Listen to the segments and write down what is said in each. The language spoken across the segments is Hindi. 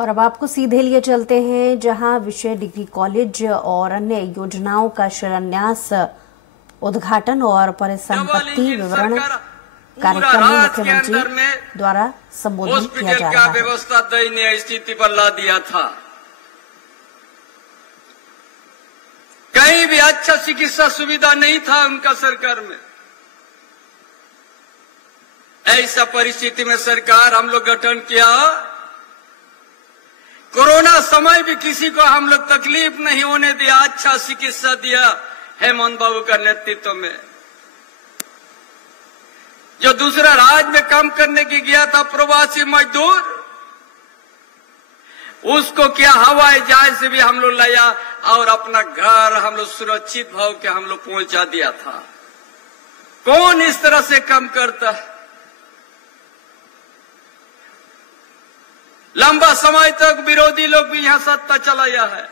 और अब आपको सीधे लिए चलते हैं जहां विषय डिग्री कॉलेज और अन्य योजनाओं का शिलान्यास, उद्घाटन और परिसंपत्ति विवरण कार्यक्रम में मुख्यमंत्री द्वारा संबोधित किया जा रहा है। व्यवस्था दयनीय स्थिति पर ला दिया था। कहीं भी अच्छा चिकित्सा सुविधा नहीं था उनका सरकार में। ऐसा परिस्थिति में सरकार हम लोग गठन किया। कोरोना समय भी किसी को हम लोग तकलीफ नहीं होने दिया, अच्छा चिकित्सा दिया हेमंत बाबू का नेतृत्व में। जो दूसरा राज्य में काम करने की गया था प्रवासी मजदूर, उसको क्या हवाई जहाज से भी हम लोग लाया और अपना घर हम लोग सुरक्षित भाव के हम लोग पहुंचा दिया था। कौन इस तरह से काम करता है? लंबा समय तक विरोधी लोग भी यहां सत्ता चलाया है।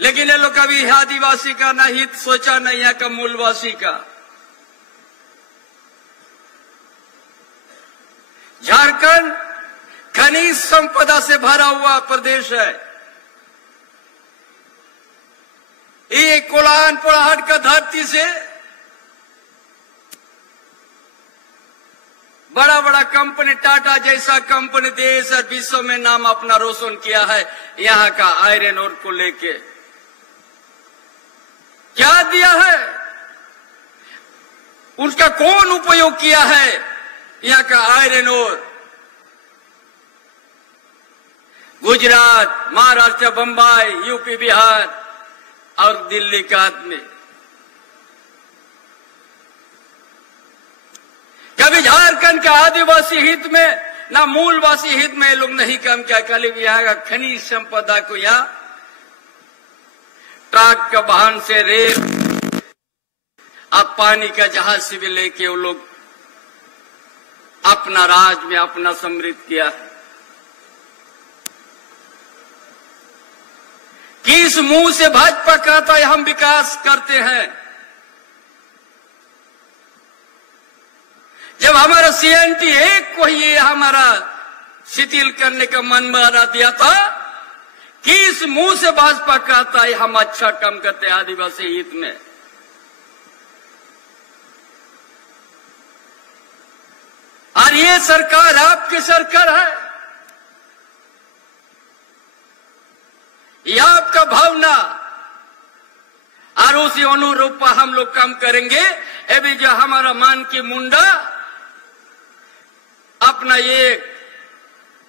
लेकिन ये लोग कभी आदिवासी का ना हित सोचा, नहीं यहाँ का मूलवासी का। झारखंड खनिज संपदा से भरा हुआ प्रदेश है। ये कोलान पहाड़ का धरती से बड़ा बड़ा कंपनी, टाटा जैसा कंपनी देश और विश्व में नाम अपना रोशन किया है। यहाँ का आयरन ओर को लेके क्या दिया है, उसका कौन उपयोग किया है? यहाँ का iron ore Gujarat, Maharashtra, Bombay, UP, Bihar और दिल्ली का आदमी। कभी झारखंड का आदिवासी हित में ना मूलवासी हित में लोग नहीं काम किया। खाली यहाँ का खनिज संपदा को यहाँ ट्रक के वाहन से रेल अब पानी का जहाज से भी लेके वो लोग अपना राज में अपना समृद्ध किया है। किस मुंह से भाजपा कहता है हम विकास करते हैं? जब हमारा CNT एक को ही हमारा शिथिल करने का मन बना दिया था, किस मुंह से भाजपा कहता है हम अच्छा काम करते हैं आदिवासी हित में? और ये सरकार आपकी सरकार है, ये आपका भावना और उसी अनुरूप हम लोग काम करेंगे। अभी जो हमारा मान की मुंडा अपना ये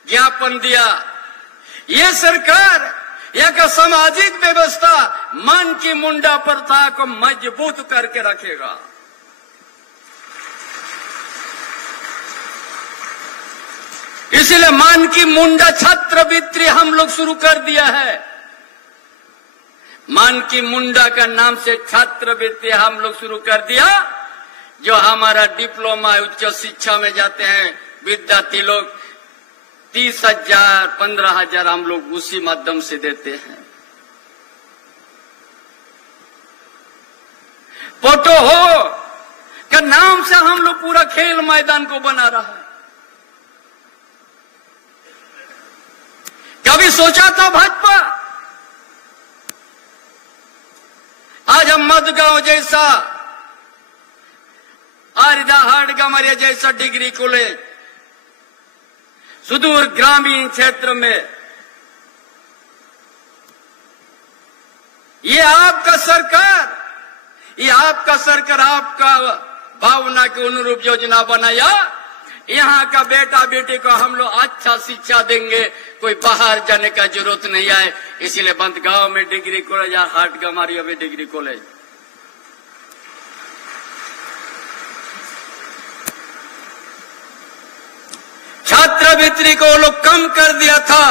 ज्ञापन दिया, ये सरकार यहाँ का सामाजिक व्यवस्था मान की मुंडा प्रथा को मजबूत करके रखेगा। इसलिए मान की मुंडा छात्रवृत्ति हम लोग शुरू कर दिया है। मान की मुंडा का नाम से छात्रवृत्ति हम लोग शुरू कर दिया। जो हमारा डिप्लोमा उच्च शिक्षा में जाते हैं विद्यार्थी लोग, 30,000 15,000 हम लोग उसी माध्यम से देते हैं। फोटो हो का नाम से हम लोग पूरा खेल मैदान को बना रहा है। कभी सोचा था भाजपा आज हम मधगांव जैसा आरिदा हाटगमरिया जैसा डिग्री कॉलेज सुदूर ग्रामीण क्षेत्र में, ये आपका सरकार आपका भावना के अनुरूप योजना बनाया। यहाँ का बेटा बेटी को हम लोग अच्छा शिक्षा देंगे, कोई बाहर जाने का जरूरत नहीं आए। इसीलिए बंदगांव में डिग्री कॉलेज या हाटगमरिया में डिग्री कॉलेज। छात्रवृत्ति को वो लोग कम कर दिया था,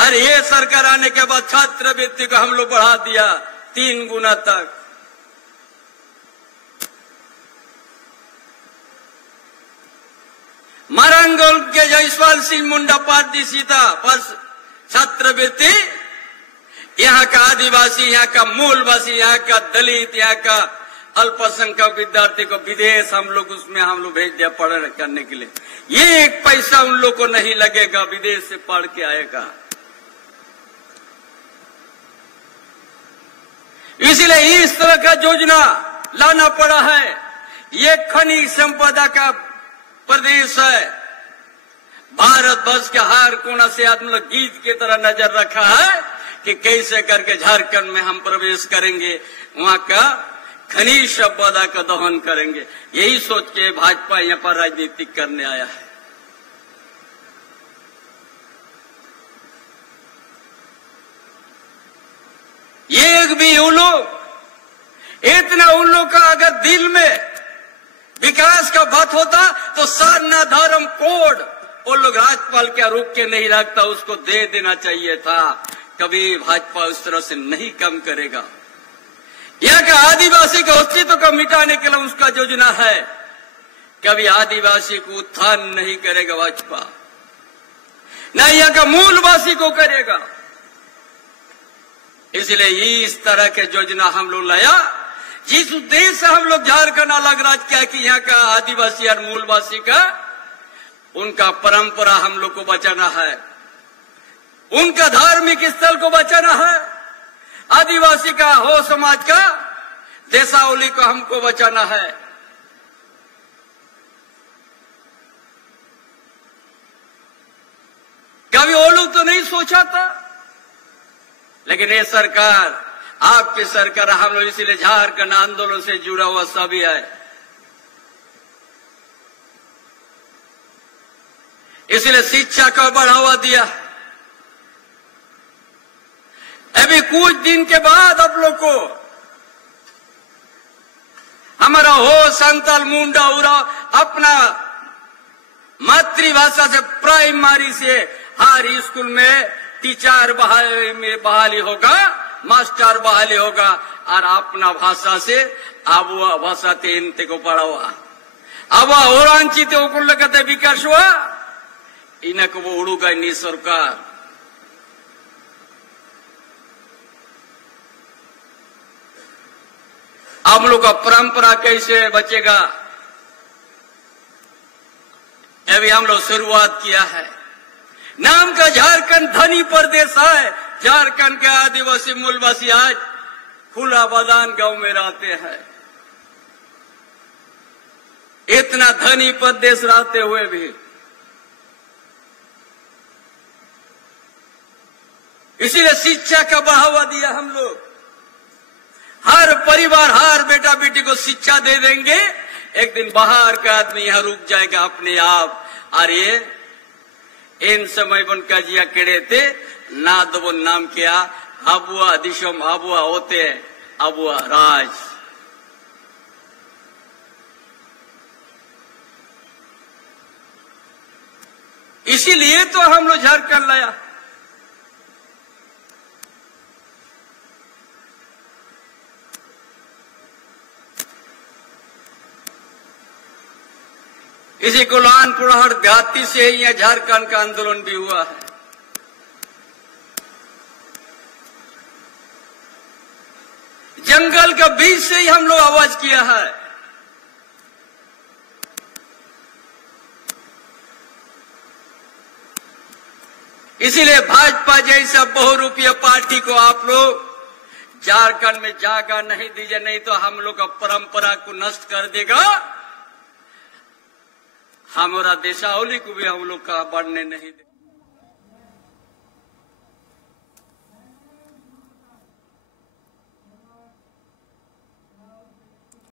और ये सरकार आने के बाद छात्रवृत्ति को हम लोग बढ़ा दिया 3 गुना तक। मरंगोल के जयसवाल सिंह मुंडा पार्टी सीता पर छात्रवृत्ति यहाँ का आदिवासी, यहाँ का मूलवासी, यहाँ का दलित, यहाँ का अल्पसंख्यक विद्यार्थी को विदेश हम लोग भेज दिया पढ़ाई करने के लिए। ये एक पैसा उन लोग को नहीं लगेगा, विदेश से पढ़ के आएगा। इसलिए इस तरह का योजना लाना पड़ा है। ये खनिज संपदा का प्रदेश है। भारत वर्ष के हर कोना से आदमी लोग गीत की तरह नजर रखा है कि कैसे करके झारखंड में हम प्रवेश करेंगे, वहां का खनिज संपदा का दोहन करेंगे। यही सोच के भाजपा यहाँ पर राजनीति करने आया है। ये भी उन लोग इतना उन लोग का अगर दिल में विकास का बात होता तो साधना धर्म कोड वो लोग राज्यपाल क्या रोक के नहीं रखता, उसको दे देना चाहिए था। कभी भाजपा उस तरह से नहीं कम करेगा। यहाँ का आदिवासी के अस्तित्व को मिटाने के लिए उसका योजना है। कभी आदिवासी को उत्थान नहीं करेगा भाजपा, न यहाँ का मूलवासी को करेगा। इसलिए इस तरह के योजना हम लोग लाया, जिस उद्देश्य से हम लोग झारखंड अलग राज्य किया कि यहाँ का आदिवासी और मूलवासी का उनका परंपरा हम लोग को बचाना है, उनका धार्मिक स्थल को बचाना है, आदिवासी का हो समाज का देशावली को हमको बचाना है। कभी वो लोग तो नहीं सोचा था, लेकिन ये सरकार, आपकी सरकार, हम लोग इसीलिए झारखंड आंदोलन से जुड़ा हुआ सभी है। इसलिए शिक्षा को बढ़ावा दिया। अभी कुछ दिन के बाद आप लोग को हमारा हो संताल मुंडा उरा अपना मातृभाषा से प्राइमरी से हर स्कूल में टीचर बहाली होगा, मास्टर बहाली होगा, और अपना भाषा से आबुआ भाषा ते को पढ़ावा। अब औरांचित लगते विकास हुआ इनको वो उड़ूगा नहीं सरकार। हम लोग का परंपरा कैसे बचेगा, अभी हम लोग शुरुआत किया है। नाम का झारखंड धनी प्रदेश है। झारखंड के आदिवासी मूलवासी आज खुला बादान गांव में रहते हैं। इतना धनी प्रदेश रहते हुए भी इसीलिए शिक्षा का बढ़ावा दिया हम लोग। हर परिवार, हर बेटा बेटी को शिक्षा दे देंगे। एक दिन बाहर का आदमी यहाँ रुक जाएगा अपने आप। और ये इन समय बन का जिया केड़े थे ना दबो नाम किया अबुआ दिशम अबुआ होते अबुआ राज। इसीलिए तो हम लोग झारखंड लाया। इसी गुलान पुरहर घाती से ही यह झारखंड का आंदोलन भी हुआ है। जंगल के बीच से ही हम लोग आवाज किया है। इसीलिए भाजपा जैसा बहुरूपीय पार्टी को आप लोग झारखंड में जागा नहीं दीजिए, नहीं तो हम लोग का परंपरा को नष्ट कर देगा। हमारा देशावली को भी हम लोग का बढ़ने नहीं दे।